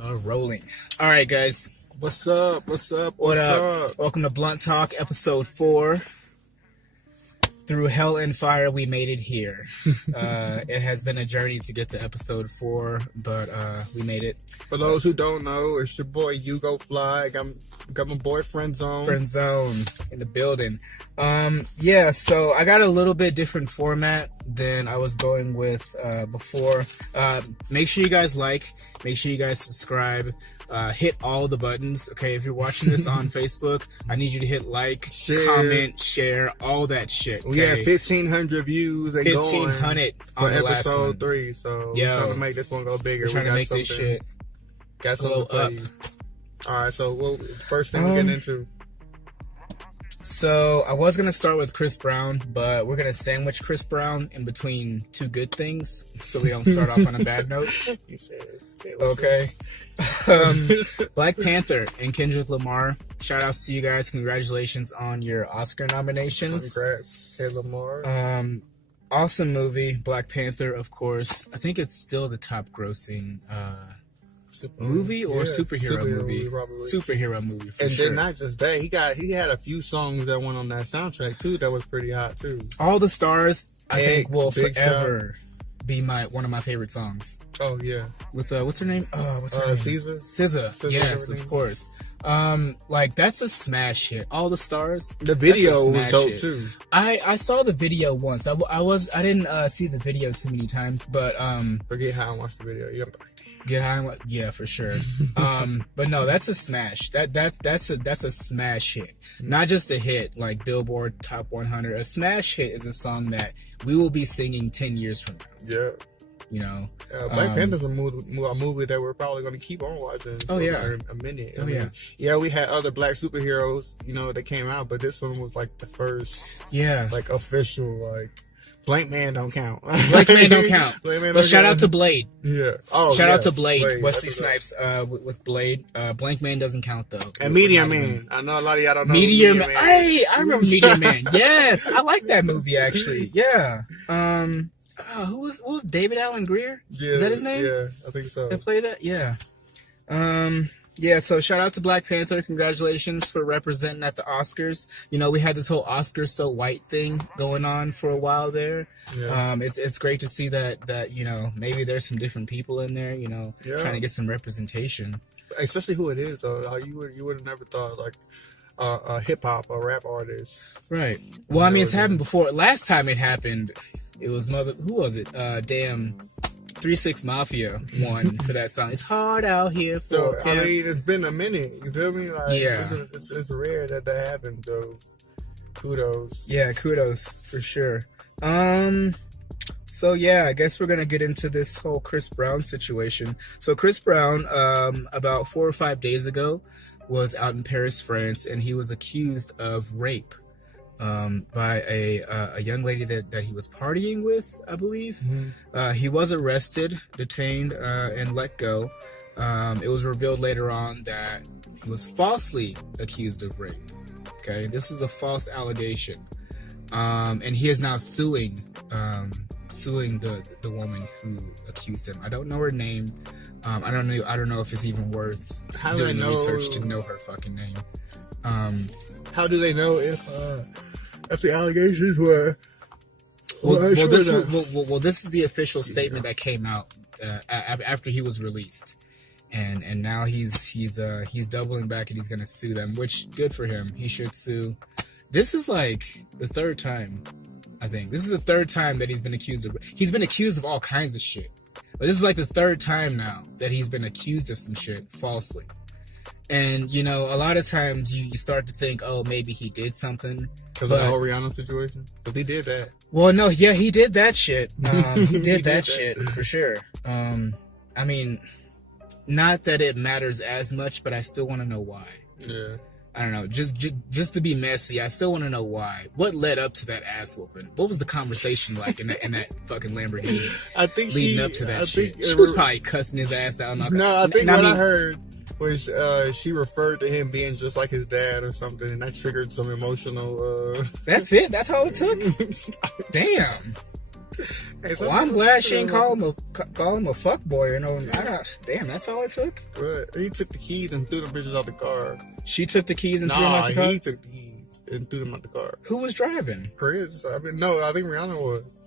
Rolling. All right, guys. What's up? What's up? What What's up? up? Welcome to Blunt Talk, episode 4. Through hell and fire, we made it here. It has been a journey to get to episode 4, but we made it. For those who don't know, it's your boy Yugo Flii. Got my boy FRNDZONE. FRNDZONE in the building. Yeah, so I got a little bit different format than I was going with before. Make sure you guys like. Make sure you guys subscribe. Hit all the buttons. Okay, if you're watching this on Facebook, I need you to hit like, comment, share, all that shit. Okay? We had 1,500 views and 1,500 for on the last one. episode 3. So we're trying to make this one go bigger. We're trying to make this shit got something blow up. for you. All right, so first thing we're getting into. So I was gonna start with Chris Brown, but we're gonna sandwich Chris Brown in between two good things, so we don't start off on a bad note. You said Okay. Black Panther and Kendrick Lamar. Shout outs to you guys. Congratulations on your Oscar nominations. Congrats, hey Lamar. Awesome movie, Black Panther, of course. I think it's still the top grossing movie or superhero movie. Superhero movie for sure. And then not just that, he had a few songs that went on that soundtrack too that was pretty hot too. All the Stars, I think, will forever be one of my favorite songs. Oh yeah, with what's her name? What's her name? SZA. Yes, of course. Like that's a smash hit. All the Stars. The video was dope too. I saw the video once. I didn't see the video too many times, but Get high and watch the video. You Get high, yeah, for sure. But no, that's a smash. That's a smash hit. Not just a hit like Billboard Top 100. A smash hit is a song that we will be singing 10 years from now. Yeah. You know, Black Panther's a movie that we're probably going to keep on watching. Oh yeah, a minute. I mean, yeah. We had other black superheroes, that came out, but this one was like the first, like official, like. Blank Man don't count. Blank Man don't count. But shout out to Blade. Yeah. Shout out to Blade. Wesley Snipes with Blade. Blank Man doesn't count though. And Meteor Man. I know a lot of y'all don't know. Meteor Man. Hey, I remember Meteor Man. Yes, I like that movie actually. Yeah. Who was David Allen Greer? Yeah, is that his name? Yeah, I think so. That played that? Yeah. Yeah, so shout out to Black Panther. Congratulations for representing at the Oscars. We had this whole Oscars so white thing going on for a while there. Yeah. It's great to see that maybe there's some different people in there, trying to get some representation. Especially who it is, though. You would have never thought like a hip hop or rap artist. Right. Well, I mean, it's happened before. Last time it happened, it was who was it? 3-6 Mafia won for that song. It's hard out here. So I mean, it's been a minute. You feel me? Like, yeah, it's rare that happened. So kudos. Yeah, kudos for sure. So yeah, I guess we're gonna get into this whole Chris Brown situation. So Chris Brown, about 4 or 5 days ago, was out in Paris, France, and he was accused of rape. By a young lady that he was partying with, I believe. Mm-hmm. He was arrested, detained, and let go. It was revealed later on that he was falsely accused of rape. Okay, this was a false allegation, and he is now suing the woman who accused him. I don't know her name. I don't know if it's even worth doing research to know her fucking name. How do they know if the allegations were? This is the official statement that came out after he was released, and now he's doubling back and he's gonna sue them. Which good for him. He should sue. This is like the third time. I think this is the third time that he's been accused of. He's been accused of all kinds of shit, but this is like the third time now that he's been accused of some shit falsely. And, a lot of times you start to think, oh, maybe he did something. Because of the whole Rihanna situation? But he did that. Well, no, yeah, he did that shit. He did that shit, for sure. I mean, not that it matters as much, but I still want to know why. Yeah. I don't know, just to be messy, I still want to know why. What led up to that ass whooping? What was the conversation like in that fucking Lamborghini? I think leading up to that shit. She was probably cussing his ass out. I think I heard was she referred to him being just like his dad or something, and that triggered some emotional. That's it. That's all it took. Damn. Hey, well, I'm glad she didn't call him a fuck boy. You know, damn, that's all it took. Right. He took the keys and threw them bitches out the car. She took the keys and threw them out the car. He took the keys and threw them out the car. Who was driving? Chris. I think Rihanna was.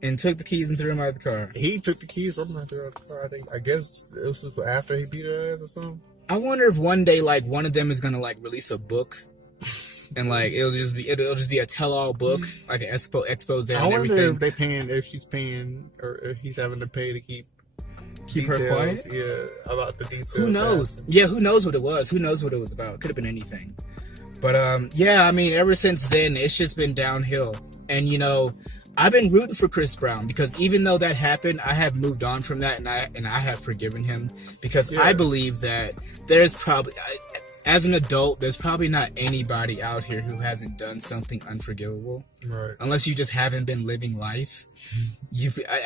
And took the keys and threw them out the car. He took the keys from her and threw them out the car. I guess it was just after he beat her ass or something. I wonder if one day, like, one of them is gonna like release a book, and like it'll just be a tell-all book, like an expose. I wonder if she's paying, or if he's having to pay to keep details, her quiet. Yeah, about the details. Who knows? Yeah, who knows what it was? Who knows what it was about? Could have been anything. But yeah, I mean, ever since then, it's just been downhill. And you know, I've been rooting for Chris Brown because even though that happened, I have moved on from that, and I have forgiven him because I believe that there's probably, as an adult, there's probably not anybody out here who hasn't done something unforgivable. Right. Unless you just haven't been living life.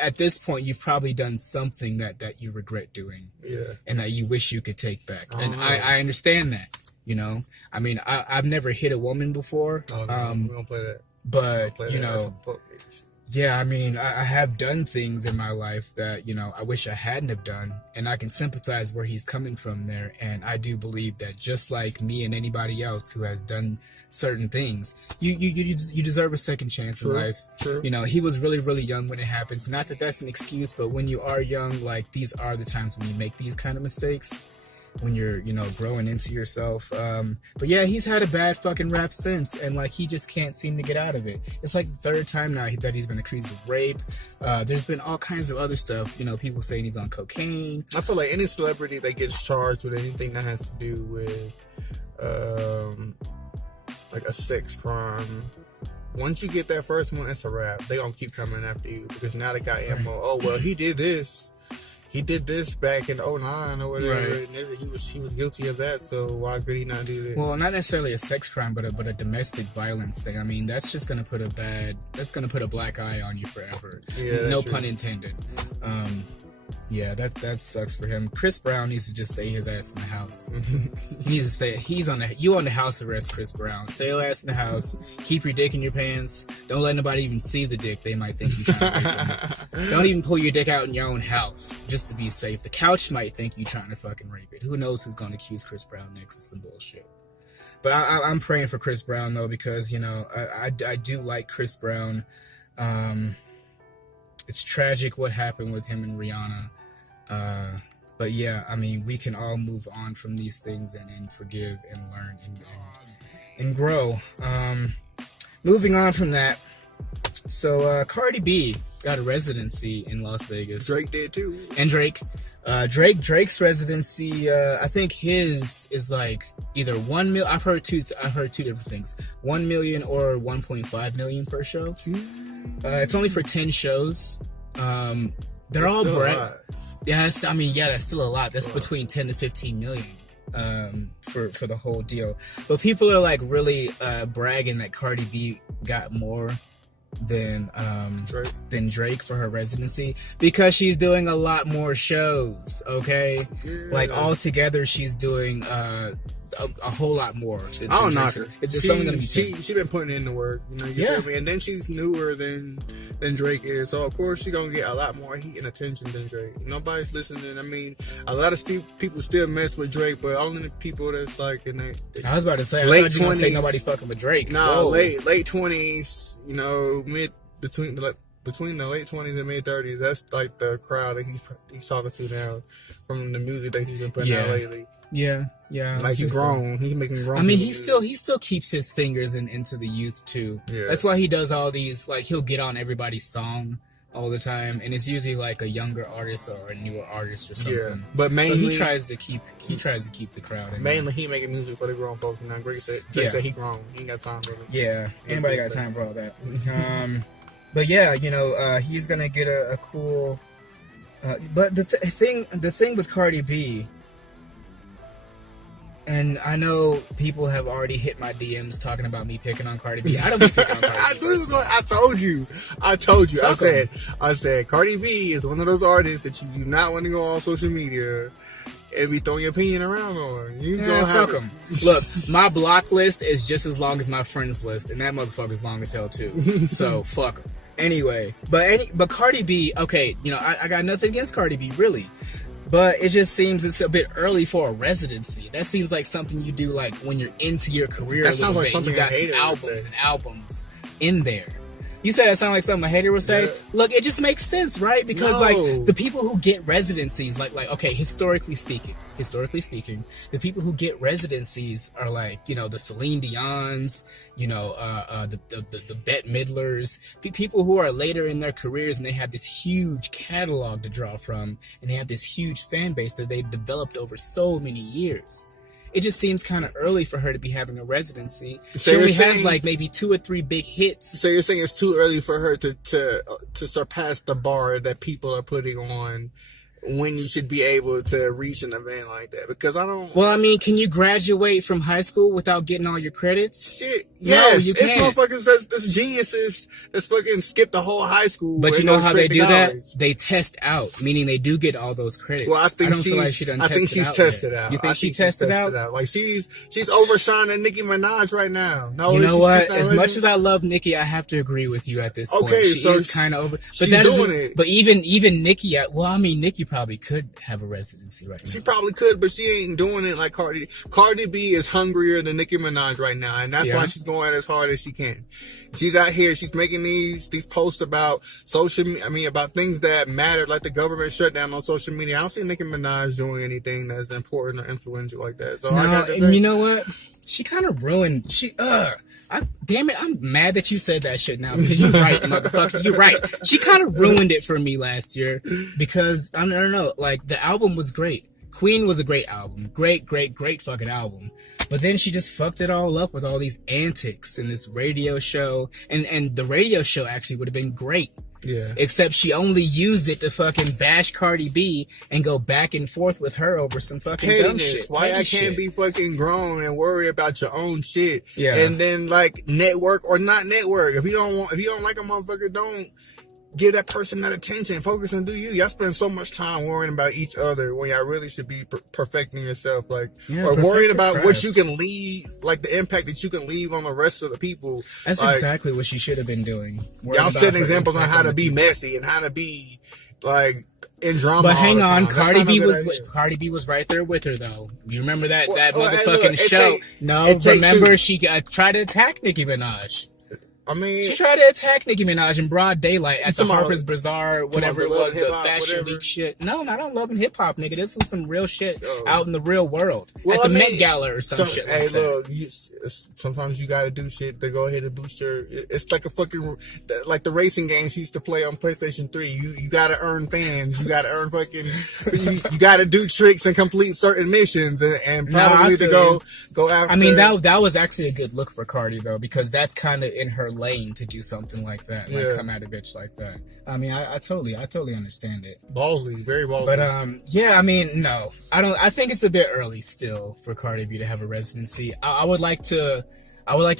At this point, you've probably done something that you regret doing. Yeah. And that you wish you could take back. And I understand that. You know, I mean, I've never hit a woman before. Oh, no, we don't play that. But, you know, yeah, I mean, I have done things in my life that, you know, I wish I hadn't have done. And I can sympathize where he's coming from there. And I do believe that just like me and anybody else who has done certain things, you deserve a second chance in life. True. You know, he was really, really young when it happens. Not that that's an excuse, but when you are young, like, these are the times when you make these kind of mistakes. When you're, you know, growing into yourself. But yeah, he's had a bad fucking rap since, and like he just can't seem to get out of it. It's like the third time now that he's been accused of rape. There's been all kinds of other stuff. You know, people saying he's on cocaine. I feel like any celebrity that gets charged with anything that has to do with like a sex crime, once you get that first one, it's a wrap. They gonna keep coming after you because now they got ammo. Oh well, he did this. He did this back in 2009 or whatever. Right. And he was guilty of that, so why could he not do this? Well, not necessarily a sex crime, but a domestic violence thing. I mean, that's just gonna put a black eye on you forever. Yeah, no true. pun intended. Yeah, that sucks for him. Chris Brown needs to just stay his ass in the house. He needs to stay. You on the house arrest, Chris Brown. Stay your ass in the house. Keep your dick in your pants. Don't let nobody even see the dick. They might think you're trying to rape them. Don't even pull your dick out in your own house just to be safe. The couch might think you're trying to fucking rape it. Who knows who's gonna accuse Chris Brown next? It's some bullshit. But I'm praying for Chris Brown though because you know I do like Chris Brown. It's tragic what happened with him and Rihanna. But yeah, I mean, we can all move on from these things and forgive and learn and grow. Moving on from that. So, Cardi B got a residency in Las Vegas. Drake did too. And Drake's residency, I think his is like either 1 million. I've heard two different things. 1 million or 1.5 million per show. It's only for 10 shows. They're all yeah, that's still a lot. That's between 10 to 15 million for the whole deal. But people are like really bragging that Cardi B got more than Drake for her residency because she's doing a lot more shows. Okay, like all together she's doing a whole lot more. I don't knock her. It's something gonna be. She been putting in the work. You know, you feel me? And then she's newer than Drake is, so of course she's gonna get a lot more heat and attention than Drake. Nobody's listening. I mean, a lot of people still mess with Drake, but only the people that's like in their I was about to say late 20s. Say nobody fucking with Drake. No, late 20s. You know, between the late 20s and mid 30s. That's like the crowd that he's talking to now from the music that he's been putting out lately. Yeah. Like he's grown. He's making grown. I mean, he still keeps his fingers into the youth too. Yeah. That's why he does all these. Like he'll get on everybody's song all the time, and it's usually like a younger artist or a newer artist or something. Yeah. But mainly he tries to keep the crowd. Mainly he making music for the grown folks. And now Drake said he grown. He ain't got time for it. Yeah. Anybody got time for all that? But yeah, you know, he's gonna get a cool. But the thing with Cardi B. And I know people have already hit my DMs talking about me picking on Cardi B. I don't be picking on Cardi B. I told you. I said, Cardi B is one of those artists that you do not want to go on social media and be throwing your opinion around on. Fuck them. Look, my block list is just as long as my friends list, and that motherfucker's long as hell too. So fuck them. Anyway, but Cardi B, okay, you know, I got nothing against Cardi B, really. But it just seems it's a bit early for a residency. That seems like something you do like when you're into your career. That sounds like something you got a some hater albums and albums in there. You said that sounded like something a hater would say. Yeah. Look, it just makes sense, right? Because like the people who get residencies, like okay, historically speaking, the people who get residencies are like, you know, the Celine Dion's, you know, the Bette Midlers, people who are later in their careers and they have this huge catalog to draw from, and they have this huge fan base that they've developed over so many years. It just seems kind of early for her to be having a residency. So she only has like maybe 2 or 3 big hits. So you're saying it's too early for her to surpass the bar that people are putting on when you should be able to reach an event like that? Because I don't... Well, I mean, can you graduate from high school without getting all your credits? Shit, No, yes. you It's can't. motherfuckers that's geniuses that's fucking skip the whole high school. But you and know go how they straight to do that? college. They test out, meaning they do get all those credits. Well, I don't feel like she done I think tested she's out tested yet. out. You think I she she's tested out? Like she's overshining Nicki Minaj right now. No, You know what? As not much ready? as I love Nicki, I have to agree with you at this point. Okay, She so is kind of over. But she's that doing isn't- it. But even Nicki, well, I mean, Nicki probably could have a residency right now. She probably could, but she ain't doing it like Cardi. Cardi B is hungrier than Nicki Minaj right now, and that's why she's going as hard as she can. She's out here. She's making these posts about about things that matter, like the government shutdown on social media. I don't see Nicki Minaj doing anything that's important or influential like that. So I got to and you know what? She kind of ruined. Damn it! I'm mad that you said that shit now because you're right, motherfucker. You're right. She kind of ruined it for me last year because I don't know. Like the album was great. Queen was a great album. Great fucking album. But then she just fucked it all up with all these antics in this radio show. And the radio show actually would have been great. Yeah. Except she only used it to fucking bash Cardi B and go back and forth with her over some fucking dumb shit. Why petty I can't shit. be fucking grown and worry about your own shit? Yeah. And then like network or not network. If you don't like a motherfucker, don't give that person that attention. Focus on do you. Y'all spend so much time worrying about each other when y'all really should be perfecting yourself. Like, or worrying about what you can leave, like the impact that you can leave on the rest of the people. That's like, exactly what she should have been doing. Y'all setting examples on how to be messy and how to be like in drama. But hang on, That's Cardi not B was right there with her though. You remember that Well, hey, motherfucking look, show? Remember she tried to attack Nicki Minaj. I mean, she tried to attack Nicki Minaj in broad daylight at the Harper's Bazaar, whatever it was, the Fashion Week shit. No, I don't love hip hop, nigga. This was some real shit out in the real world. At the Met Gala or some shit like that. Hey, look, sometimes you gotta do shit to go ahead and boost your. It's like a fucking like the racing games you used to play on PlayStation 3. You gotta earn fans. You gotta earn fucking. you gotta do tricks and complete certain missions and probably to go after. I mean that was actually a good look for Cardi though, because that's kind of in her lane to do something like that, like come at a bitch like that. I mean, I totally understand it. Ballsy, very ballsy. But yeah, I mean, no, I don't. I think it's a bit early still for Cardi B to have a residency. I would like to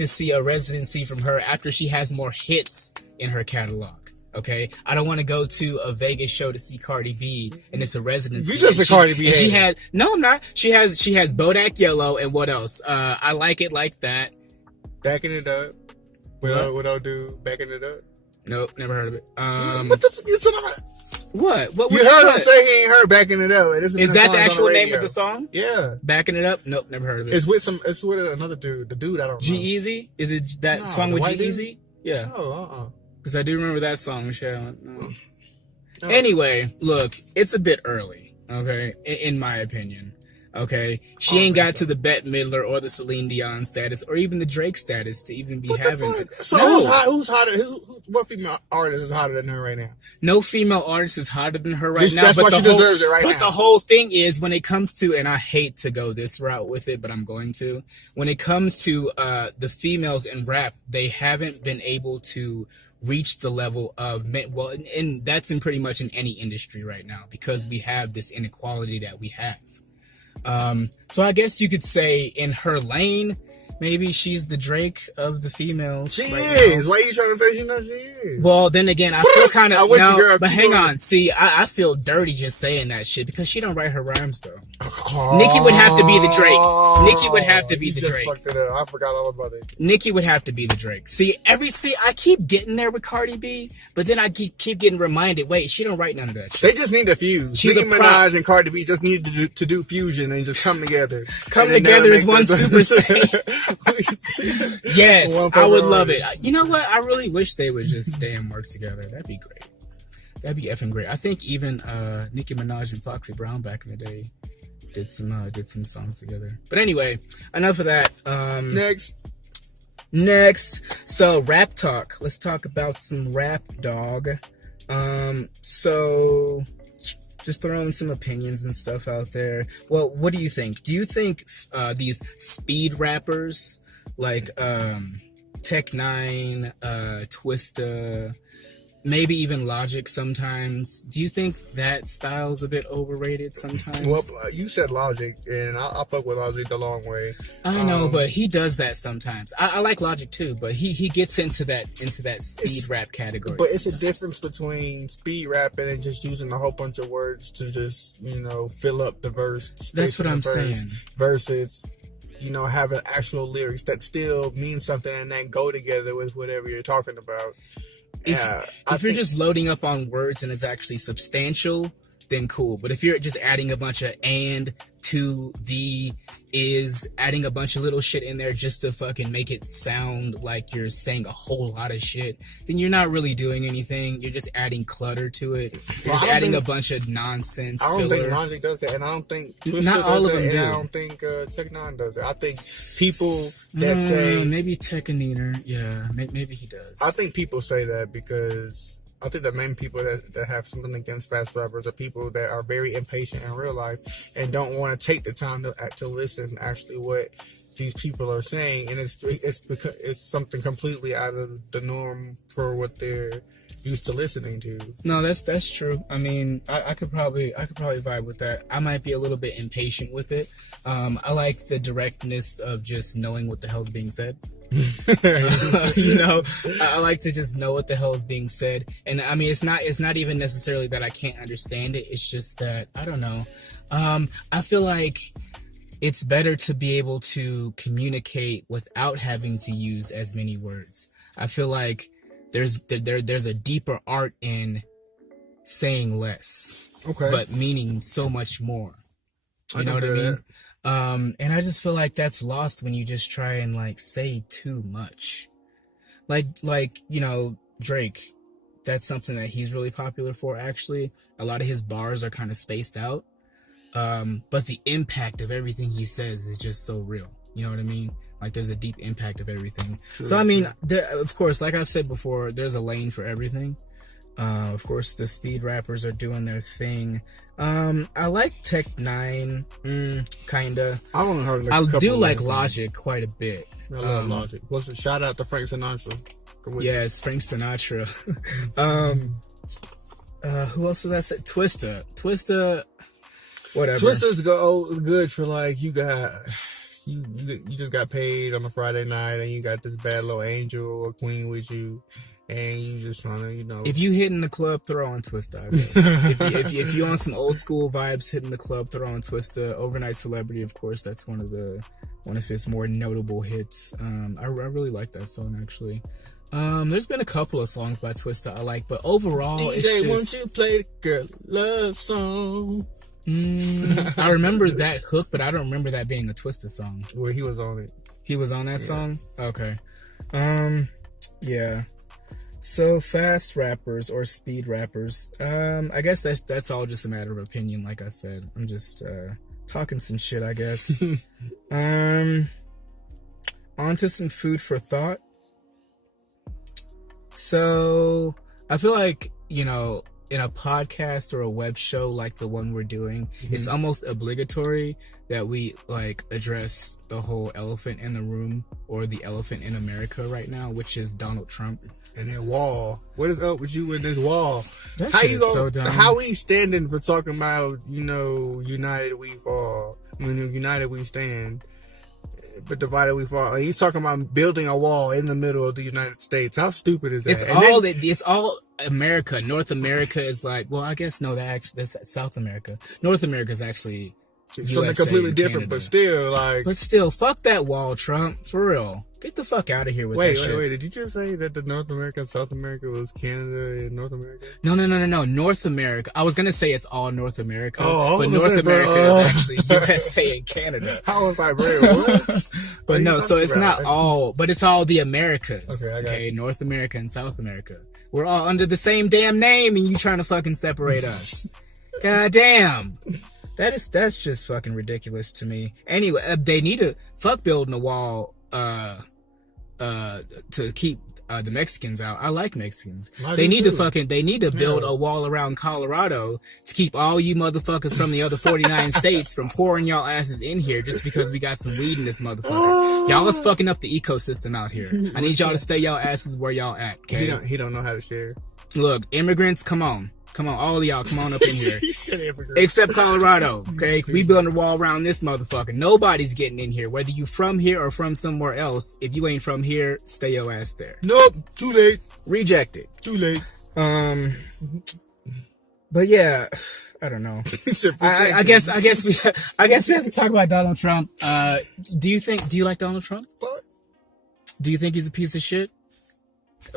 see a residency from her after she has more hits in her catalog. Okay, I don't want to go to a Vegas show to see Cardi B and it's a residency. You just a Cardi B. And she had no, I'm not. She has Bodak Yellow and what else? I Like It Like That. Backing it up. What I'll do, backing it up. Nope, never heard of it. What the fuck? What? You heard him say he ain't heard backing it up. Is that the actual name of the song? Yeah. Backing it up? Nope, never heard of it. It's with another dude. The dude I don't know. G-Eazy? Is it that song with G-Eazy? Yeah. Oh, because I do remember that song, Michelle. No. Anyway, look, it's a bit early, okay, in my opinion. Okay, she ain't got to the Bette Midler or the Celine Dion status or even the Drake status to even be having. So who's hotter? What female artist is hotter than her right now? No female artist is hotter than her right now. That's why she deserves it right now. But the whole thing is when it comes to, and I hate to go this route with it, but I'm going to. When it comes to the females in rap, they haven't been able to reach the level of and that's in pretty much in any industry right now because we have this inequality that we have. So I guess you could say in her lane, maybe she's the Drake of the females. She right is. now. Why are you trying to say she knows she is? Well, then again, I feel kind of. I wish no, a girl but could hang do it. on. See, I feel dirty just saying that shit because she don't write her rhymes though. Nicki would have to be the Drake. Nicki would have to be You the just Drake. fucked it up. I forgot all about it. Nicki would have to be the Drake. See, I keep getting there with Cardi B, but then I keep getting reminded. Wait, she don't write none of that shit. They just need to fuse. She's Nicki a prop. Minaj and Cardi B just need to do fusion and just come together. Come And then together they'll as make one the- Super Saiyan. Yes, One I would Polaroid. love it. You know what? I really wish they would just stay and work together. That'd be great. That'd be effing great. I think even Nicki Minaj and Foxy Brown back in the day did some songs together. But anyway, enough of that. Next, so rap talk. Let's talk about some rap, dog. So just throwing some opinions and stuff out there. Well, what do you think? Do you think these speed rappers like Tech Nine, Twista, maybe even Logic sometimes, do you think that style's a bit overrated sometimes? Well, you said Logic, and I fuck with Logic the long way. I know, but he does that sometimes. I like Logic too, but he gets into that speed rap category. But it's a sometimes. difference between speed rapping and just using a whole bunch of words to just, fill up the verse. That's what I'm saying. Versus, having actual lyrics that still mean something and that go together with whatever you're talking about. If you're just loading up on words and it's actually substantial, then cool. But if you're just adding a bunch of and, to, the, is, adding a bunch of little shit in there just to fucking make it sound like you're saying a whole lot of shit, then you're not really doing anything. You're just adding clutter to it. You're just adding a bunch of nonsense. I don't filler. think Logic does that, and I don't think Twista Not all does of that, them and do. I don't think Tech Nine does it. I think people that say maybe Tekaniner, yeah, maybe he does. I think people say that because I think the main people that have something against fast rappers are people that are very impatient in real life and don't want to take the time to listen actually what these people are saying, and it's because it's something completely out of the norm for what they're used to listening to. No, that's true. I mean, I could probably vibe with that. I might be a little bit impatient with it. I like the directness of just knowing what the hell's being said. I like to just know what the hell is being said, and I mean, it's not even necessarily that I can't understand it. It's just that I don't know. I feel like it's better to be able to communicate without having to use as many words. I feel like there's a deeper art in saying less, but meaning so much more. You know what I mean? And I just feel like that's lost when you just try and like say too much. Like Drake, that's something that he's really popular for. Actually, a lot of his bars are kind of spaced out, but the impact of everything he says is just so real. You know what I mean? Like there's a deep impact of everything. True. So I mean, of course, like I've said before, there's a lane for everything. Of course, the speed rappers are doing their thing. I like Tech Nine, kinda. I don't know. I do like Logic quite a bit. I love Logic. What's a shout out to Frank Sinatra? Yeah, it's Frank Sinatra. Who else was I say? Twista, whatever. Twista's good for like you just got paid on a Friday night and you got this bad little angel or queen with you. And you just trying to, If you hitting the club, throw on Twista. I guess. if you on some old school vibes, hitting the club, throw on Twista. Overnight Celebrity, of course, that's one of his more notable hits. I really like that song actually. There's been a couple of songs by Twista I like, but overall, DJ, it's just. won't you play the girl love song? I remember that hook, but I don't remember that being a Twista song. Well, he was on it. He was on that song? Okay. Yeah. So fast rappers or speed rappers, I guess that's all just a matter of opinion. Like I said, I'm just talking some shit, I guess. Onto some food for thought. So I feel like, in a podcast or a web show like the one we're doing, it's almost obligatory that we like address the whole elephant in the room, or the elephant in America right now, which is Donald Trump. And that wall. What is up with you in this wall? That shit is so dumb. How we standing for talking about, united we fall. When united we stand. but divided we fall. He's talking about building a wall in the middle of the United States. How stupid is that? It's all America. North America is like, well, I guess no, that's South America. North America is actually something USA completely different, but still, fuck that wall, Trump. For real. Get the fuck out of here with that shit. Wait. Did you just say that the North America and South America was Canada and North America? No. North America. I was going to say it's all North America. But North America is actually USA and Canada. How was I what? But no, so it's not all, but it's all the Americas. Okay, North America and South America. We're all under the same damn name and you trying to fucking separate us. God damn. That's just fucking ridiculous to me. Anyway, they need to fuck building a wall to keep the Mexicans out. I like Mexicans. They need to build a wall around Colorado to keep all you motherfuckers from the other 49 states from pouring y'all asses in here just because we got some weed in this motherfucker. Y'all is fucking up the ecosystem out here. I need y'all to stay y'all asses where y'all at. Okay? He don't know how to share. Look, immigrants, come on, all of y'all, come on up in here. Except Colorado, okay? We building a wall around this motherfucker. Nobody's getting in here, whether you from here or from somewhere else. If you ain't from here, stay your ass there. Nope, too late. Rejected. Too late. But yeah, I don't know. I guess we have to talk about Donald Trump. Do you like Donald Trump? What? Do you think he's a piece of shit?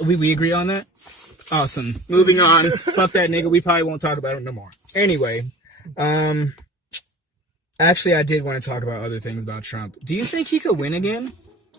We agree on that? Awesome. Moving on. Fuck that nigga. We probably won't talk about him no more. Anyway, actually, I did want to talk about other things about Trump. Do you think he could win again?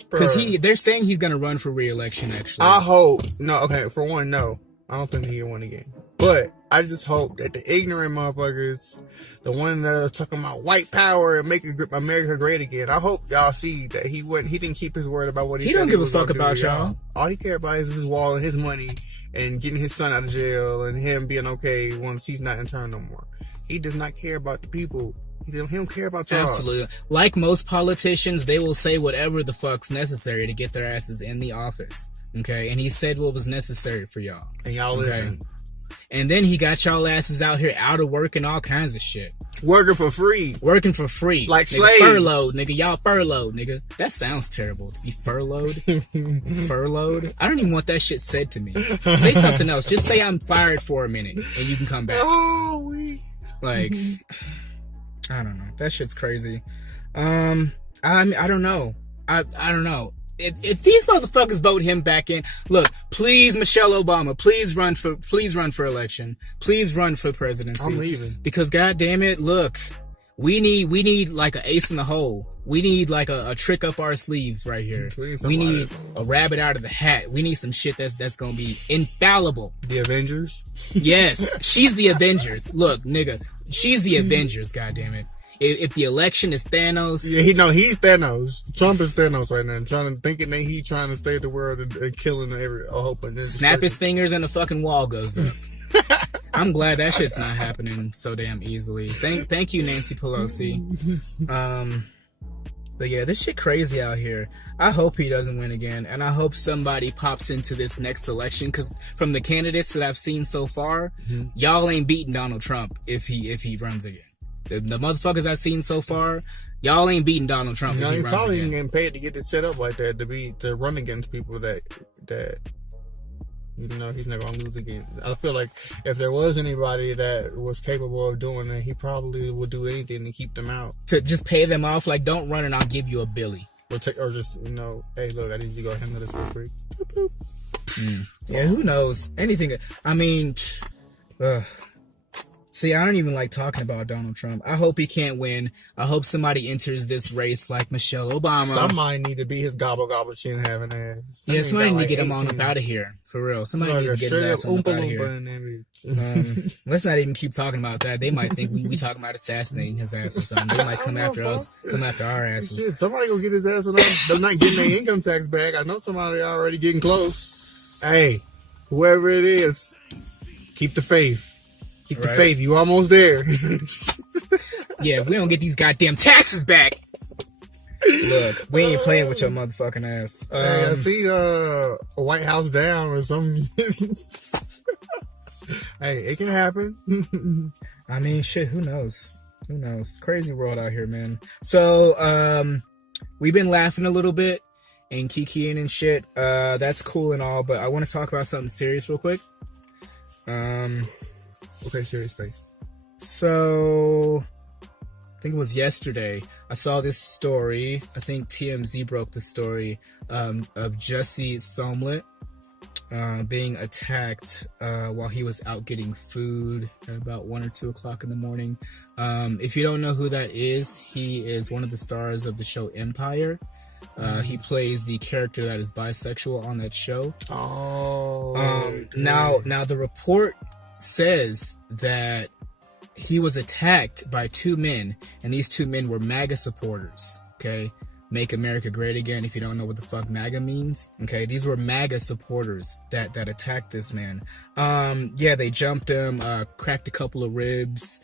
Because they're saying he's going to run for re-election, actually. I hope. No, okay, for one, no. I don't think he'll win again. But I just hope that the ignorant motherfuckers, the one that are talking about white power and making America great again, I hope y'all see that he didn't keep his word about what he said. He don't give a fuck about y'all. All he cares about is his wall and his money and getting his son out of jail and him being okay once he's not interned no more. He does not care about the people. He don't care about y'all. Absolutely. Like most politicians, they will say whatever the fuck's necessary to get their asses in the office. Okay? And he said what was necessary for y'all. And y'all listen. And then he got y'all asses out here out of work and all kinds of shit. Working for free. Like nigga, slaves. Furloughed, nigga. Y'all furloughed, nigga. That sounds terrible. To be furloughed. Furloughed. I don't even want that shit said to me. Say something else. Just say I'm fired for a minute and you can come back. Like, I don't know. That shit's crazy. I don't know. I don't know. If these motherfuckers vote him back in, look, please, Michelle Obama, please run for election. Please run for presidency. I'm leaving. Because goddamn it, look, we need like an ace in the hole. We need like a trick up our sleeves right here. We need a rabbit out of the hat. We need some shit that's gonna be infallible. The Avengers? Yes, she's the Avengers. Look, nigga, she's the Avengers, goddamn it. If the election is Thanos, he's Thanos. Trump is Thanos right now, thinking that he's trying to save the world and killing hoping. Snap his fingers and the fucking wall goes up. I'm glad that shit's not happening so damn easily. Thank you, Nancy Pelosi. But yeah, this shit crazy out here. I hope he doesn't win again, and I hope somebody pops into this next election. Because from the candidates that I've seen so far, y'all ain't beating Donald Trump if he runs again. The motherfuckers I've seen so far, y'all ain't beating Donald Trump. No, he's probably even getting paid to get it set up like that to run against people that he's not gonna lose again. I feel like if there was anybody that was capable of doing it, he probably would do anything to keep them out. To just pay them off, like don't run and I'll give you a Billy. Or just hey look, I need you to go handle this real quick. Boop, boop. Yeah, who knows? Anything. I mean. See, I don't even like talking about Donald Trump. I hope he can't win. I hope somebody enters this race like Michelle Obama. Somebody need to be his gobble chin having ass. Yeah, somebody need to get him on up out of here. For real. Somebody needs to get his ass on up out of here. Let's not even keep talking about that. They might think we talking about assassinating his ass or something. They might come after us, come after our asses. Shit, somebody gonna get his ass without them not getting their income tax back. I know somebody already getting close. Hey, whoever it is, keep the faith. Keep the faith. You almost there. Yeah, if we don't get these goddamn taxes back. Look, we ain't playing with your motherfucking ass. Hey, I see a White House down or something. Hey, it can happen. I mean, shit, who knows? Who knows? Crazy world out here, man. So, we've been laughing a little bit and kikiing and shit. That's cool and all, but I want to talk about something serious real quick. Okay, serious face. So, I think it was yesterday, I saw this story. I think TMZ broke the story of Jussie Somlett being attacked while he was out getting food at about 1 or 2 o'clock in the morning. If you don't know who that is, he is one of the stars of the show Empire. He plays the character that is bisexual on that show. Now the report says that he was attacked by 2 men, and these 2 men were MAGA supporters. Okay, Make America Great Again. If you don't know what the fuck MAGA means, okay, these were MAGA supporters that attacked this man. Yeah, they jumped him, cracked a couple of ribs,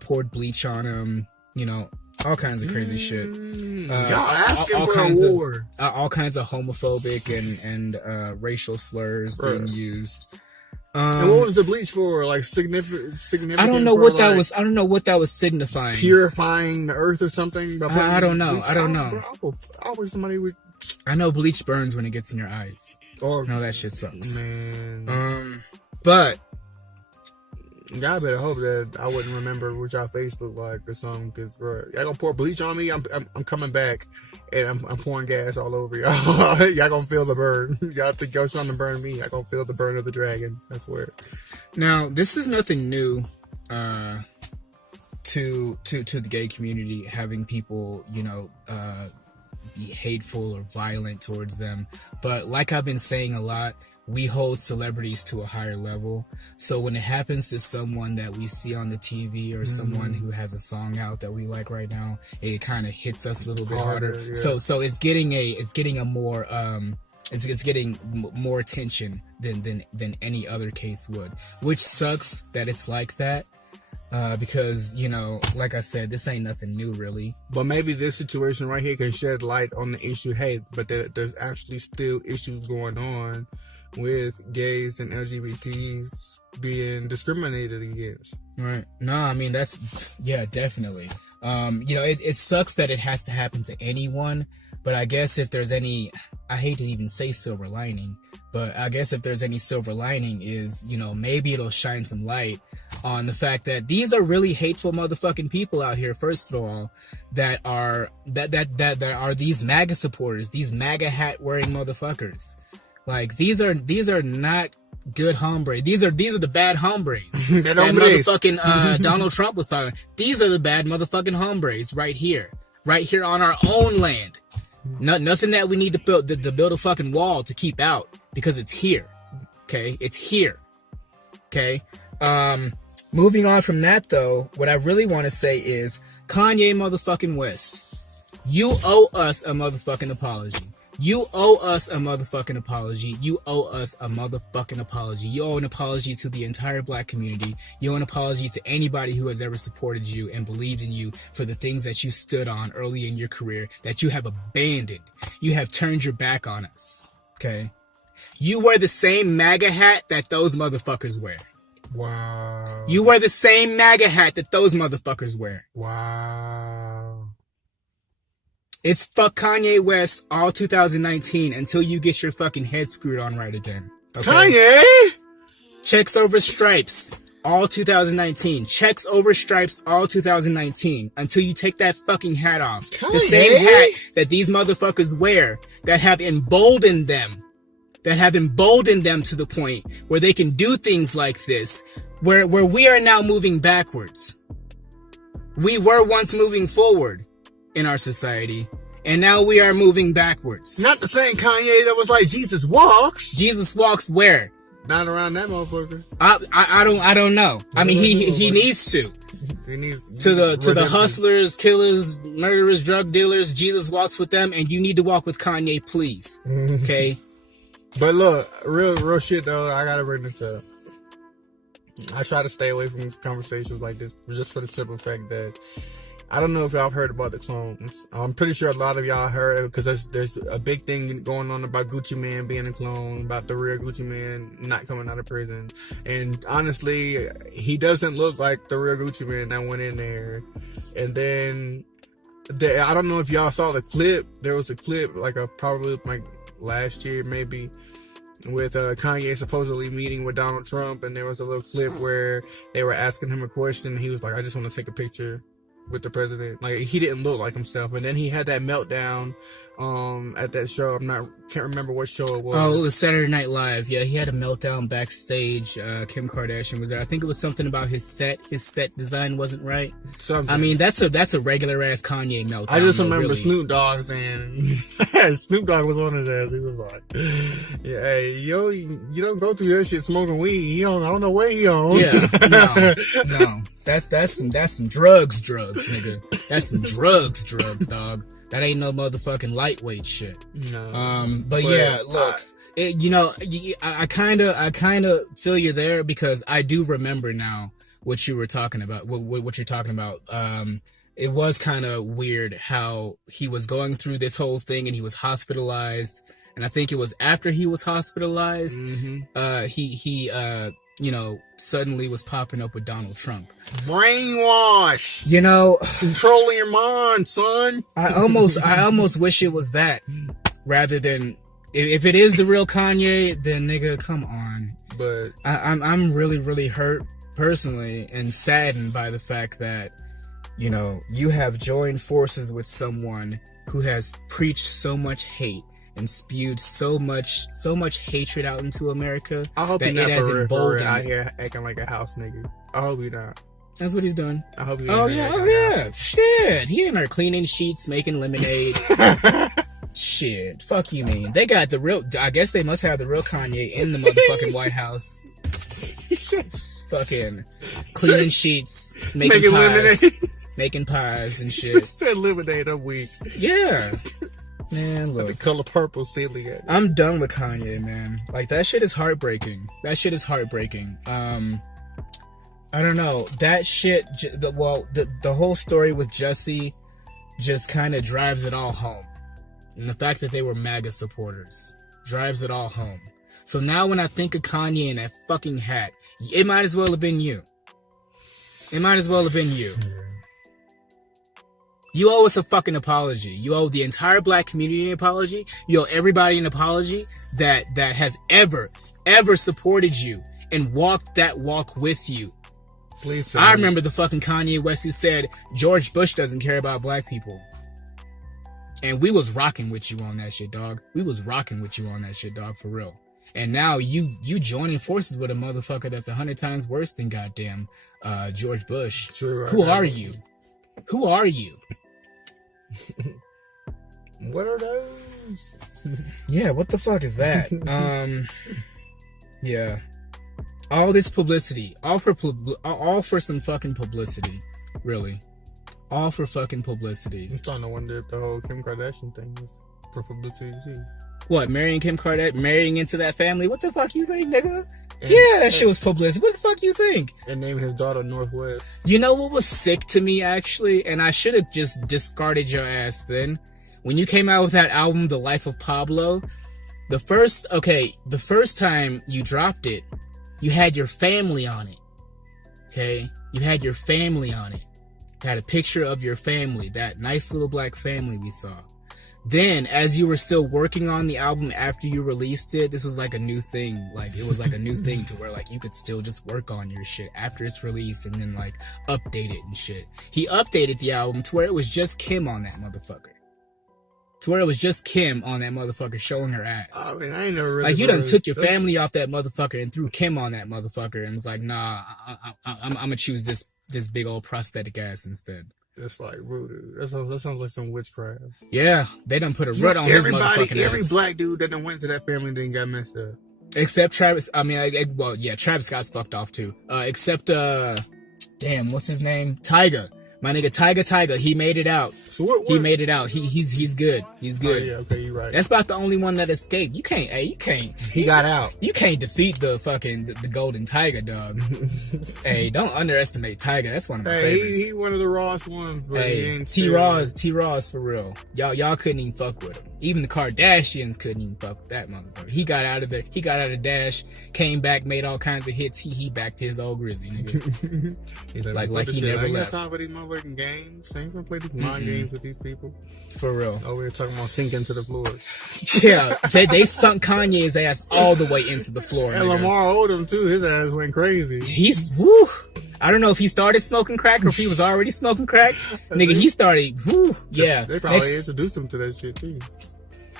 poured bleach on him. You know, all kinds of crazy shit. Y'all asking for a war. All kinds of homophobic and racial slurs being used. And what was the bleach for? Like significant. I don't know what that was. I don't know what that was signifying. Purifying the earth or something. I don't know. I don't know. I wish somebody would. I know bleach burns when it gets in your eyes. Or no, that shit sucks. Man. But y'all better hope that I wouldn't remember what y'all face looked like or something. Cause bro, y'all gonna pour bleach on me. I'm coming back, and I'm pouring gas all over y'all. Y'all gonna feel the burn. Y'all think y'all trying to burn me? Y'all gonna feel the burn of the dragon. I swear. Now this is nothing new. To the gay community, having people, you know, be hateful or violent towards them. But like I've been saying a lot, we hold celebrities to a higher level. So when it happens to someone that we see on the TV or someone who has a song out that we like right now, it kind of hits us a little bit harder. Yeah. So it's getting a more it's getting more attention than any other case would, which sucks that it's like that. Because, you know, like I said, this ain't nothing new, really. But maybe this situation right here can shed light on the issue. Hey, but there's actually still issues going on with gays and LGBTs being discriminated against. Right. No, I mean, yeah, definitely. You know, it sucks that it has to happen to anyone, but I guess if there's any, I hate to even say silver lining, but I guess if there's any silver lining is, you know, maybe it'll shine some light on the fact that these are really hateful motherfucking people out here, first of all, that are these MAGA supporters, these MAGA hat wearing motherfuckers. Like, these are not good hombres. These are the bad hombres. That motherfucking Donald Trump was talking. These are the bad motherfucking hombres right here on our own land. Nothing that we need to build a fucking wall to keep out, because it's here. Okay, it's here. Okay. Moving on from that, though, what I really want to say is, Kanye motherfucking West, you owe us a motherfucking apology. You owe us a motherfucking apology. You owe us a motherfucking apology. You owe an apology to the entire black community. You owe an apology to anybody who has ever supported you and believed in you for the things that you stood on early in your career that you have abandoned. You have turned your back on us. Okay? You wear the same MAGA hat that those motherfuckers wear. Wow. You wear the same MAGA hat that those motherfuckers wear. Wow. It's fuck Kanye West all 2019 until you get your fucking head screwed on right again. Okay? Kanye? Checks over stripes all 2019. Checks over stripes all 2019 until you take that fucking hat off. Kanye? The same hat that these motherfuckers wear that have emboldened them. That have emboldened them to the point where they can do things like this. Where we are now moving backwards. We were once moving forward in our society, and now we are moving backwards. Not the same Kanye that was like, Jesus walks. Jesus walks where? Not around that motherfucker. I don't know. I mean, he needs to. He needs to the hustlers, killers, murderers, drug dealers. Jesus walks with them, and you need to walk with Kanye, please. Okay. But look, real shit though. I gotta bring this up. I try to stay away from conversations like this, just for the simple fact that I don't know if y'all heard about the clones. I'm pretty sure a lot of y'all heard it, because there's a big thing going on about Gucci Mane being a clone, about the real Gucci Mane not coming out of prison. And honestly, he doesn't look like the real Gucci Mane that went in there. And then I don't know if y'all saw the clip. There was a clip probably like last year maybe, with Kanye supposedly meeting with Donald Trump, and there was a little clip where they were asking him a question, and he was like, I just want to take a picture with the president. Like, he didn't look like himself, and then he had that meltdown at that show. Can't remember what show it was. Oh, it was Saturday Night Live. Yeah, he had a meltdown backstage. Kim Kardashian was there. I think it was something about his set design wasn't right. Something. I mean, that's a regular ass Kanye meltdown. I just remember really. Snoop Dogg saying, Snoop Dogg was on his ass. He was like, yeah, hey, yo, you don't go through that shit smoking weed. I don't know what he on. Yeah, no. That's some drugs, nigga. That's some drugs, dog. That ain't no motherfucking lightweight shit. No. But yeah, look, I kind of feel you there, because I do remember now what you were talking about. What you're talking about. It was kind of weird how he was going through this whole thing, and he was hospitalized. And I think it was after he was hospitalized, he suddenly was popping up with Donald Trump. Brainwash. Controlling your mind, son. I almost wish it was that, rather than, if it is the real Kanye, then nigga, come on. But I'm really, really hurt personally and saddened by the fact that, you have joined forces with someone who has preached so much hate and spewed so much hatred out into America. I hope that you're not it has emboldened out here acting like a house nigga. I hope you're not. That's what he's doing. I hope you're Oh yeah. Shit. He in there cleaning sheets, making lemonade. Shit. Fuck you, mean. They got the real, I guess they must have the real Kanye in the motherfucking White House. Fucking cleaning sheets, making pies, lemonade. Making pies and shit. Said lemonade, I'm weak. Yeah. Man, look. The color purple ceiling. I'm done with Kanye, man. Like, that shit is heartbreaking. I don't know. That shit, the whole story with Jussie just kind of drives it all home. And the fact that they were MAGA supporters drives it all home. So now when I think of Kanye in that fucking hat, it might as well have been you. You owe us a fucking apology. You owe the entire black community an apology. You owe everybody an apology that has ever supported you and walked that walk with you. Please. I remember the fucking Kanye West who said George Bush doesn't care about black people. And we was rocking with you on that shit, dog. For real. And now you joining forces with a motherfucker that's 100 times worse than goddamn George Bush. True, Who are you? What are those? Yeah, what the fuck is that? Yeah. All this publicity, all for some fucking publicity, really. All for fucking publicity. I'm starting to wonder if the whole Kim Kardashian thing is for publicity too. What, marrying Kim Kardashian, marrying into that family? What the fuck you think, nigga? That shit was publicity. What the fuck you think? And name his daughter Northwest. You know what was sick to me, actually? And I should have just discarded your ass then. When you came out with that album, The Life of Pablo, the first time you dropped it, you had your family on it. Okay? You had your family on it. You had a picture of your family, that nice little black family we saw. Then, as you were still working on the album after you released it, this was like a new thing. Like, it was like a new thing to where, like, you could still just work on your shit after it's released and then, like, update it and shit. He updated the album to where it was just Kim on that motherfucker. Showing her ass. I mean, I ain't never really. Like, you done took your family off that motherfucker and threw Kim on that motherfucker and was like, nah, I'm gonna choose this big old prosthetic ass instead. That's like voodoo. That sounds like some witchcraft. Yeah, they done put a rut on his motherfucking ass. Every black dude that done went to that family then got messed up. Except Travis. I mean, Travis Scott's fucked off too. Except damn, what's his name? Tyga. My nigga Tyga, he made it out. So what? He made it out. He's good. He's good. Oh, yeah, okay, you're right. That's about the only one that escaped. You can't. He got out. You can't defeat the fucking the golden tiger, dog. Hey, don't underestimate Tyga. That's one of my favorites. He one of the rawest ones. But hey, T Ross for real. Y'all couldn't even fuck with him. Even the Kardashians couldn't even fuck with that motherfucker. He got out of there. He got out of Dash, came back, made all kinds of hits. He back to his old Grizzy, nigga. He's like he never left. Time for these motherfucking games. Ain't gonna play these mind games with these people. For real. Oh, we're talking about sinking to the floor. Yeah, they sunk Kanye's ass all the way into the floor. And Lamar owed him too. His ass went crazy. He's woo. I don't know if he started smoking crack or if he was already smoking crack. Nigga, he started. Woo. Yeah. They probably introduced him to that shit too.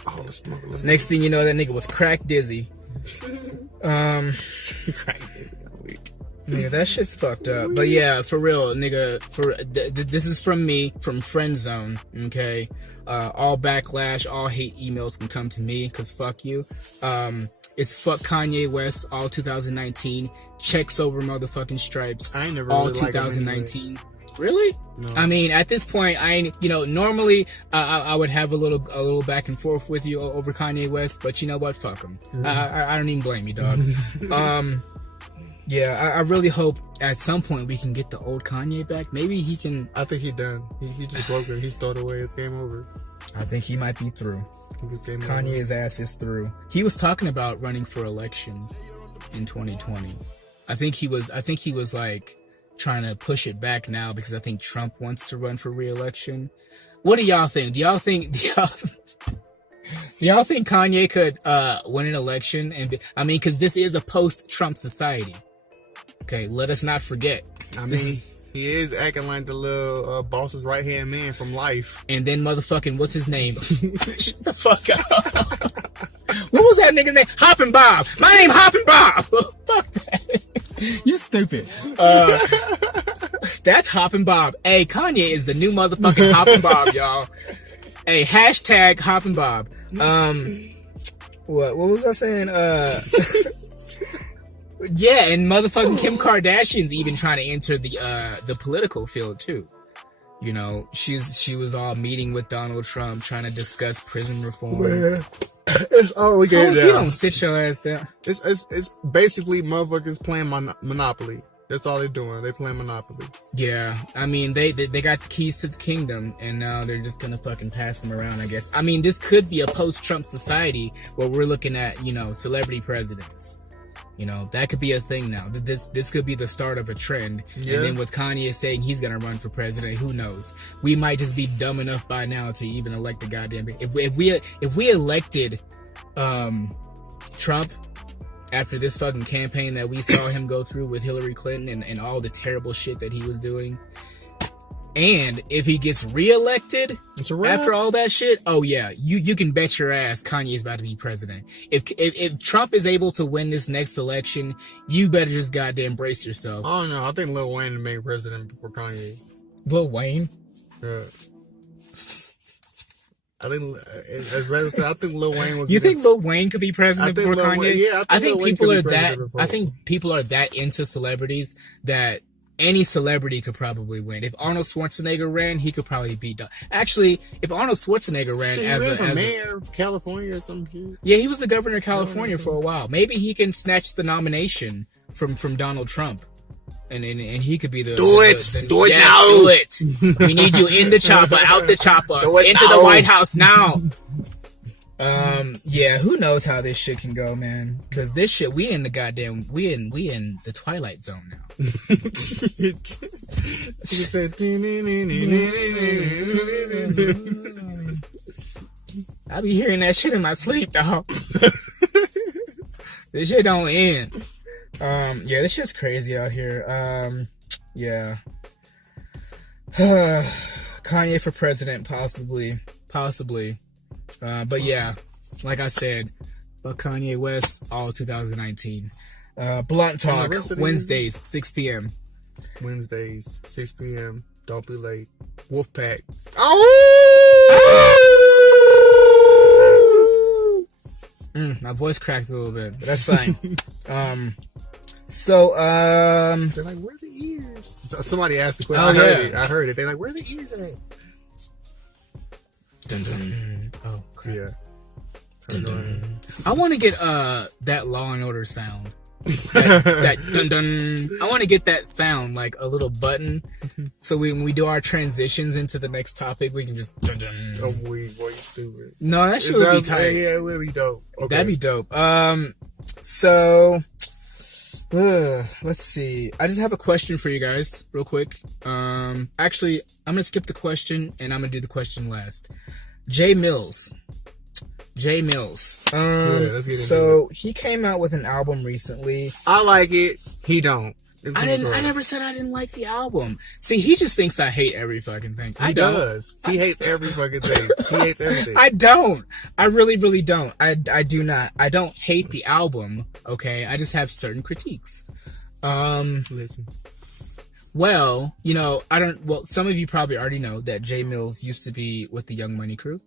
Oh, let's smoke. Next thing you know, that nigga was crack dizzy. Crack dizzy. Nigga, that shit's fucked up. But yeah, for real, nigga. This is from me, from FRNDZONE. Okay, all backlash, all hate emails can come to me, cause fuck you. It's fuck Kanye West all 2019. Checks over motherfucking stripes. I ain't never all really 2019. Anyway. Really? No. I mean, at this point, normally I would have a little back and forth with you over Kanye West, but you know what? Fuck him. I don't even blame you, dog. Yeah, I really hope at some point we can get the old Kanye back. Maybe he can. I think he done. He just broke it. He's thrown away. It's game over. I think he might be through. I think it's game over. Kanye's ass is through. He was talking about running for election in 2020. I think he was like trying to push it back now because I think Trump wants to run for re-election. What do y'all think? Do y'all think Kanye could win an election? And because this is a post-Trump society. Okay, let us not forget. He is acting like the little boss's right-hand man from Life. And then motherfucking, what's his name? Shut the fuck up. What was that nigga name? Hoppin' Bob. My name Hoppin' Bob. Fuck that. You stupid. That's Hoppin' Bob. Hey, Kanye is the new motherfucking Hoppin' Bob, y'all. Hey, hashtag Hoppin' Bob. What was I saying? Yeah, and motherfucking Kim Kardashian's even trying to enter the political field too. You know, she was all meeting with Donald Trump, trying to discuss prison reform. Man, it's all we get down. You don't sit your ass down. It's basically motherfuckers playing Monopoly. That's all they're doing. They playing Monopoly. Yeah, I mean they got the keys to the kingdom, and now they're just gonna fucking pass them around. I guess. I mean, this could be a post-Trump society where we're looking at celebrity presidents. That could be a thing now. This could be the start of a trend. Yeah. And then with Kanye saying he's gonna run for president, who knows? We might just be dumb enough by now to even elect the goddamn. If we elected Trump after this fucking campaign that we saw him go through with Hillary Clinton and all the terrible shit that he was doing. And if he gets reelected after all that shit, oh yeah, you can bet your ass Kanye's about to be president. If Trump is able to win this next election, you better just goddamn brace yourself. I don't know. I think Lil Wayne made president before Kanye. Lil Wayne? Yeah. I think Lil Wayne was. You think Lil Wayne could be president before Kanye? Yeah, I think people are that. I think people are that into celebrities that any celebrity could probably win. If Arnold Schwarzenegger ran, he could probably beat. Actually, if Arnold Schwarzenegger ran as mayor of California or some shit. Yeah, he was the governor of California for a while. Maybe he can snatch the nomination from Donald Trump. And he could be the do it now. Do it. We need you in the chopper, out the chopper, into the White House now. Yeah, who knows how this shit can go, man? Because this shit, we in the Twilight Zone now. I be hearing that shit in my sleep, dog. This shit don't end. Yeah, this shit's crazy out here. Yeah. Kanye for president, possibly. But yeah, like I said, but Kanye West, all 2019. Blunt Talk, Wednesdays, 6 p.m. Wednesdays, 6 p.m. Don't be late. Wolfpack. My voice cracked a little bit, but that's fine. They're like, where are the ears? Somebody asked the question. I heard it. They're like, where are the ears at? Dun, dun. Oh, crap. Yeah. Dun, dun. I want to get that Law and Order sound. that dun dun. I want to get that sound like a little button, so when we do our transitions into the next topic, we can just dun dun. Oh, boy, you stupid. No, that shit would be tight. Yeah, it would be dope. Okay. That'd be dope. So let's see. I just have a question for you guys, real quick. Actually, I'm gonna skip the question and I'm gonna do the question last. Millz. So he came out with an album recently. I like it. He don't. I never said I didn't like the album. See, he just thinks I hate every fucking thing. He does. He hates every fucking thing. He hates everything. I don't. I really, really don't. I do not. I don't hate the album. Okay, I just have certain critiques. Listen. Well, you know, I don't. Well, some of you probably already know that Millz used to be with the Young Money crew.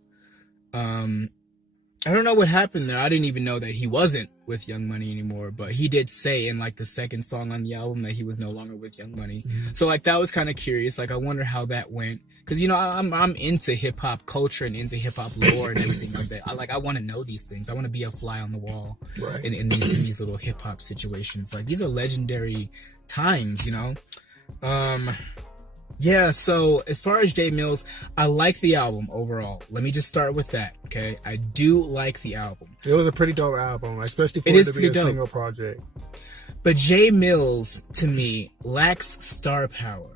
I don't know what happened there. I didn't even know that he wasn't with Young Money anymore, but he did say in like the second song on the album that he was no longer with Young Money. Mm-hmm. So like that was kind of curious. Like I wonder how that went, because you know I'm into hip hop culture and into hip hop lore and everything like that. I want to know these things. I want to be a fly on the wall in these little hip hop situations. Like these are legendary times, you know. Yeah, so as far as Millz, I like the album overall. Let me just start with that, okay? I do like the album. It was a pretty dope album, especially for it to be a single project. But Millz, to me, lacks star power.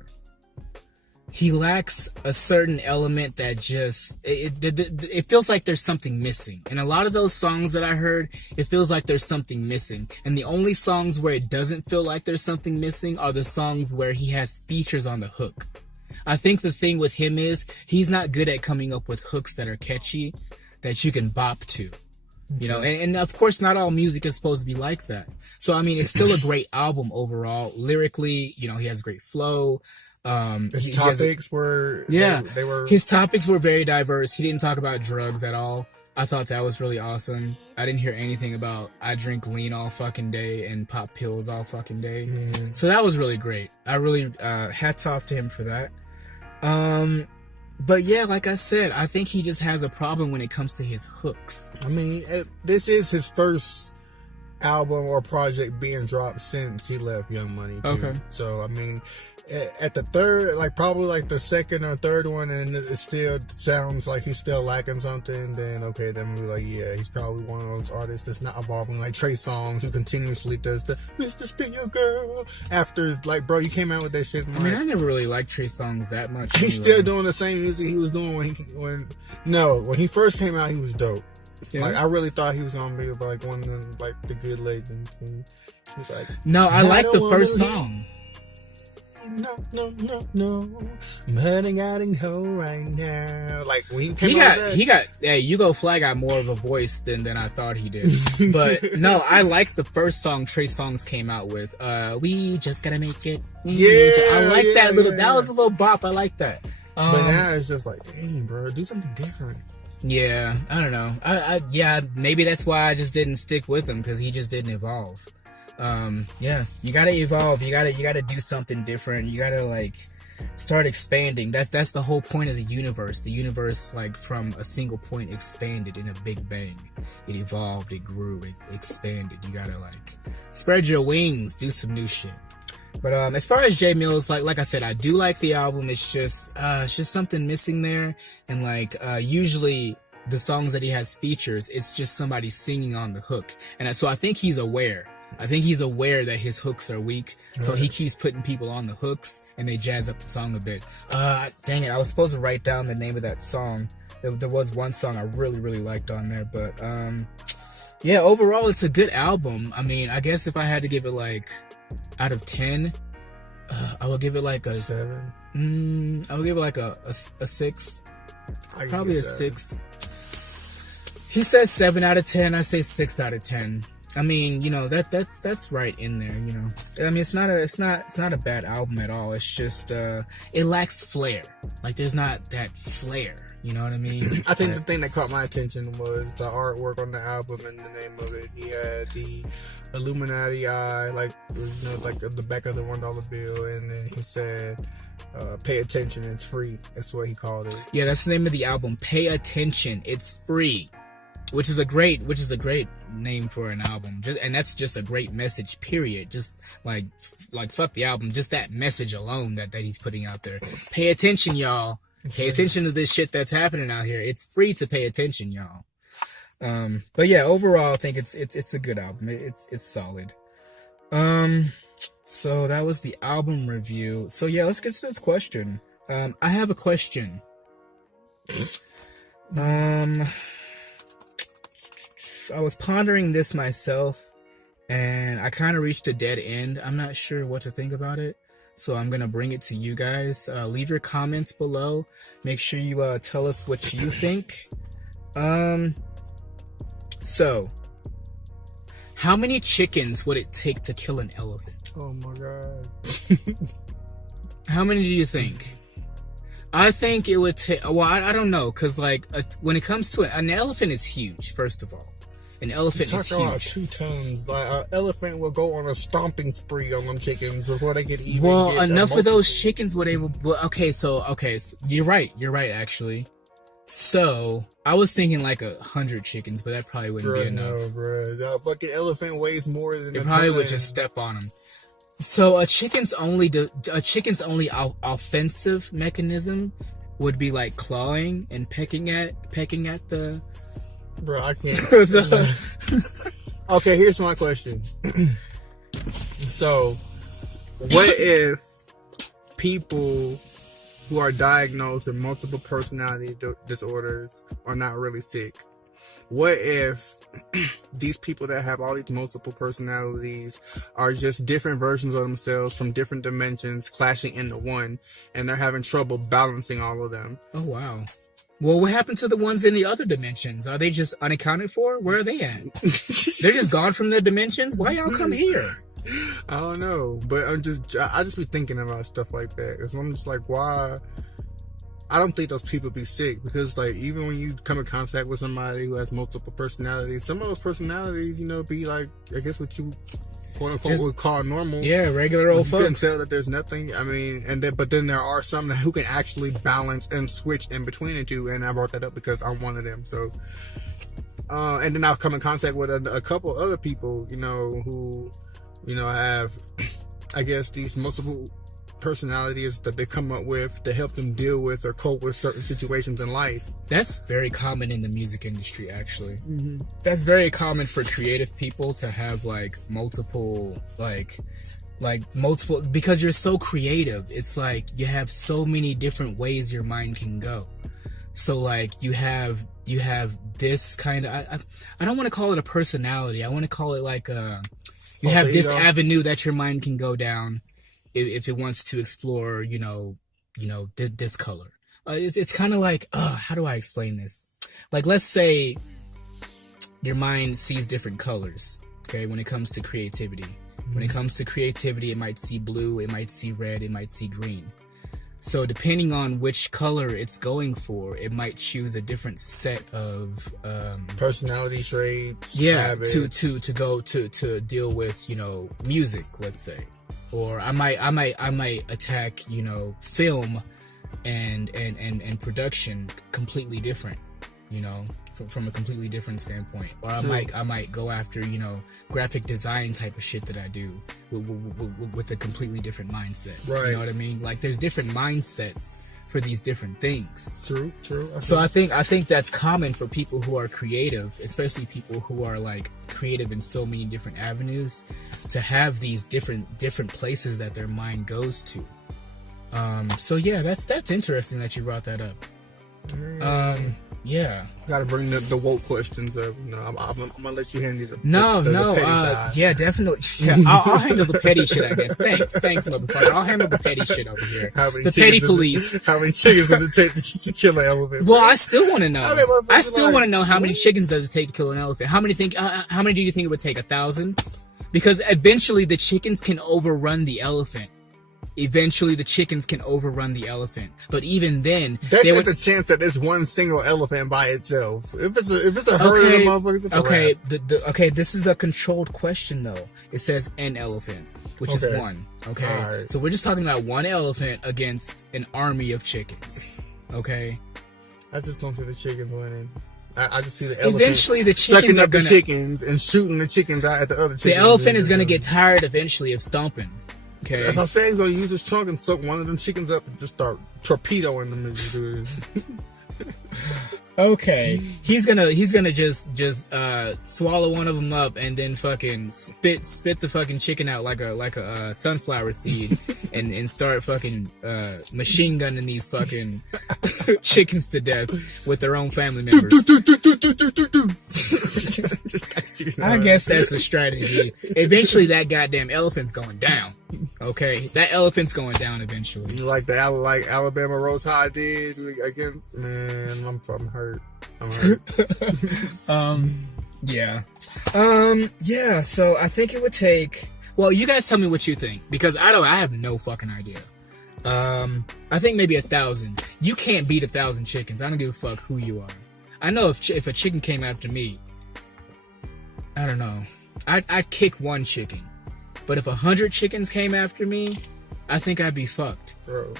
He lacks a certain element that just... It feels like there's something missing. And a lot of those songs that I heard, it feels like there's something missing. And the only songs where it doesn't feel like there's something missing are the songs where he has features on the hook. I think the thing with him is he's not good at coming up with hooks that are catchy, that you can bop to. You know, and of course not all music is supposed to be like that. So, I mean, it's still a great album overall. Lyrically, you know, he has great flow. His topics were his topics were very diverse. He didn't talk about drugs at all. I thought that was really awesome. I didn't hear anything about I drink lean all fucking day and pop pills all fucking day. So that was really great. I really hats off to him for that. But yeah, like I said, I think he just has a problem when it comes to his hooks. I mean, this is his first album or project being dropped since he left Young Money. Okay. So, I mean, at the third, like probably like the second or third one, and it still sounds like he's still lacking something, then okay, then we're like, yeah, he's probably one of those artists that's not evolving like Trey Songz, who continuously does the Mr. Steal Girl after, like, bro, you came out with that shit. I mean, I never really liked Trey Songz that much. He's still doing the same music he was doing when he first came out. He was dope. Yeah. Like, I really thought he was gonna be like one of them, like the good legends. And he was like, no, I like the first song. No, I'm hurting out and go right now. Like when he got Yugo Flii got more of a voice than I thought he did. But no, I like the first song Trey Songz came out with. We just gotta make it. I like that little. That was a little bop. I like that. But now it's just like, dang, bro, do something different. Yeah, I don't know. Yeah, maybe that's why I just didn't stick with him, because he just didn't evolve. Yeah, you gotta evolve. You gotta do something different. You gotta like start expanding. That's the whole point of the universe. The universe, like, from a single point expanded in a big bang. It evolved, it grew, it expanded. You gotta like spread your wings, do some new shit. But as far as Millz, like I said, I do like the album. It's just something missing there. And like usually the songs that he has features, it's just somebody singing on the hook. And so I think he's aware. I think he's aware that his hooks are weak, so he keeps putting people on the hooks, and they jazz up the song a bit. Dang it, I was supposed to write down the name of that song. There was one song I really, really liked on there, but yeah, overall, it's a good album. I mean, I guess if I had to give it like out of 10, I would give it like a 7. I would give it like a 6. Probably a 6. He says 7 out of 10. I say 6 out of 10. I mean, you know, that's right in there, you know. I mean, it's not a bad album at all. It's just it lacks flair. Like, there's not that flair. You know what I mean? I think the thing that caught my attention was the artwork on the album and the name of it. He had the Illuminati eye, like, you know, like the back of the $1 bill, and then he said, "Pay attention, it's free." That's what he called it. Yeah, that's the name of the album. Pay attention, it's free, which is a great name for an album. And that's just a great message, period. Just like fuck the album. Just that message alone that he's putting out there. Pay attention, y'all. Pay attention to this shit that's happening out here. It's free to pay attention, y'all. But yeah, overall, I think it's a good album. It's solid. So that was the album review. So yeah, let's get to this question. I have a question. I was pondering this myself, and I kind of reached a dead end. I'm not sure what to think about it, so I'm gonna bring it to you guys. Leave your comments below. Make sure you tell us what you think. So, how many chickens would it take to kill an elephant? Oh my god. How many do you think? I think it would take... Well, I don't know, because, like, when it comes to an elephant is huge, first of all. An elephant is huge. About 2 tons. Like, an elephant will go on a stomping spree on them chickens before they get even. Well, enough of those chickens would able... Okay, so you're right, actually. So, I was thinking like 100 chickens, but that probably wouldn't be enough. No, bro. That fucking elephant weighs more than They probably would just step on them. So a chicken's only offensive mechanism would be like clawing and pecking at the. Bro, I can't. Okay, here's my question. So, what if people who are diagnosed with multiple personality disorders are not really sick? What if these people that have all these multiple personalities are just different versions of themselves from different dimensions clashing into one, and they're having trouble balancing all of them? Oh, wow. Well, what happened to the ones in the other dimensions? Are they just unaccounted for? Where are they at? They're just gone from their dimensions? Why y'all come here? I don't know, but I just be thinking about stuff like that. Cause I'm just like, why? I don't think those people be sick, because like, even when you come in contact with somebody who has multiple personalities, some of those personalities, you know, be like, I guess what you quote unquote would call normal. Yeah, regular old folks. You can tell that there's nothing. I mean, but then there are some who can actually balance and switch in between the two, and I brought that up because I'm one of them. So, and then I've come in contact with a couple other people, you know, who, you know, have, I guess, these multiple personalities that they come up with to help them deal with or cope with certain situations in life. That's very common in the music industry, actually. Mm-hmm. That's very common for creative people to have like multiple, because you're so creative. It's like you have so many different ways your mind can go. So like you have this kind of, I don't want to call it a personality. I want to call it like you have this avenue that your mind can go down if it wants to explore, you know, this color. It's kind of like, how do I explain this? Like, let's say your mind sees different colors, okay, when it comes to creativity. Mm-hmm. When it comes to creativity, it might see blue, it might see red, it might see green. So depending on which color it's going for, it might choose a different set of personality traits. Yeah, habits. to deal with, you know, music, let's say. Or I might attack, you know, film and production completely different, you know, from a completely different standpoint. Or I might go after, you know, graphic design type of shit that I do with a completely different mindset. Right. You know what I mean? Like, there's different mindsets for these different things. True. So I think that's common for people who are creative, especially people who are like creative in so many different avenues, to have these different places that their mind goes to. So yeah, that's interesting that you brought that up. Yeah. Gotta bring the woke questions up. You know, I'm gonna let you handle the petty side. Yeah, definitely. Yeah, I'll handle the petty shit, I guess. Thanks, motherfucker. I'll handle the petty shit over here. The petty police. How many chickens does it take to kill an elephant? Well, I still want to know. I still want to know how many chickens does it take to kill an elephant. How many do you think it would take? 1,000? Because eventually the chickens can overrun the elephant. But even then, that's the chance that there's one single elephant by itself. If it's a herd of motherfuckers, it's okay. This is a controlled question though. It says an elephant, which is one. Okay, right. So we're just talking about one elephant against an army of chickens. Okay. I just don't see the chickens winning. I just see the elephant eventually the chickens sucking are up gonna, the chickens and shooting the chickens out at the other chickens. the elephant is gonna get tired eventually of stomping. Okay. That's what I'm saying. He's gonna use his trunk and suck one of them chickens up and just start torpedoing them as you do this. Okay, he's gonna just swallow one of them up and then fucking spit the fucking chicken out like a sunflower seed and start fucking machine gunning these fucking chickens to death with their own family members. I guess that's the strategy. Eventually, that goddamn elephant's going down. Okay, that elephant's going down eventually. Like Alabama Rose Tide did again. Man, I'm hurt. Yeah. Yeah. So I think it would take. Well, you guys tell me what you think because I have no fucking idea. I think maybe 1,000. You can't beat 1,000 chickens. I don't give a fuck who you are. I know if a chicken came after me, I don't know. I'd kick one chicken. But if 100 chickens came after me, I think I'd be fucked. Bro.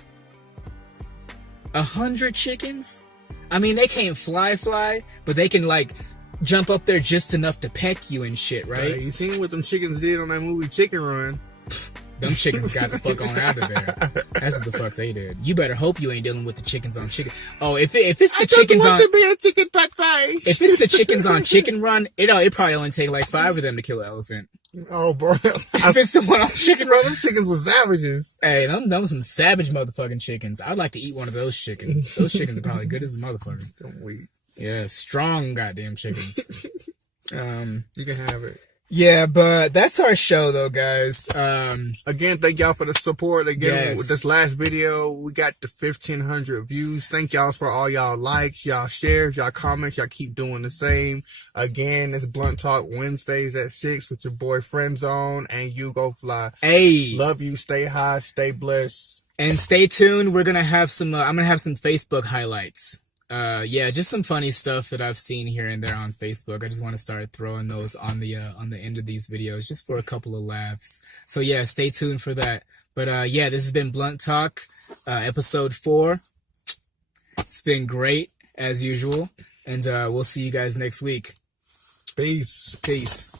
100 chickens? I mean, they can't fly, but they can, like, jump up there just enough to peck you and shit, right? You seen what them chickens did on that movie Chicken Run? Them chickens got the fuck on out of there. That's what the fuck they did. You better hope you ain't dealing with the chickens on chicken. Oh, if it's the chickens on... to be a chicken pot pie. If it's the chickens on Chicken Run, it probably only take like 5 of them to kill an elephant. Oh, bro. If it's the one on Chicken Run, them chickens were savages. Hey, them some savage motherfucking chickens. I'd like to eat one of those chickens. Those chickens are probably good as a motherfucker. Don't wait. Yeah, strong goddamn chickens. You can have it. Yeah, but that's our show though, guys. Again, thank y'all for the support. Again, yes. With this last video, we got the 1,500 views. Thank y'all for all y'all likes, y'all shares, y'all comments. Y'all keep doing the same. Again, it's Blunt Talk Wednesdays at 6 with your boy FRNDZONE and Yugo Flii. Hey, love you. Stay high. Stay blessed. And stay tuned. We're gonna have some. I'm gonna have some Facebook highlights. Yeah, just some funny stuff that I've seen here and there on Facebook. I just want to start throwing those on the end of these videos just for a couple of laughs. So yeah, stay tuned for that. But yeah, this has been Blunt Talk, episode 4. It's been great as usual, and we'll see you guys next week. Peace. Peace.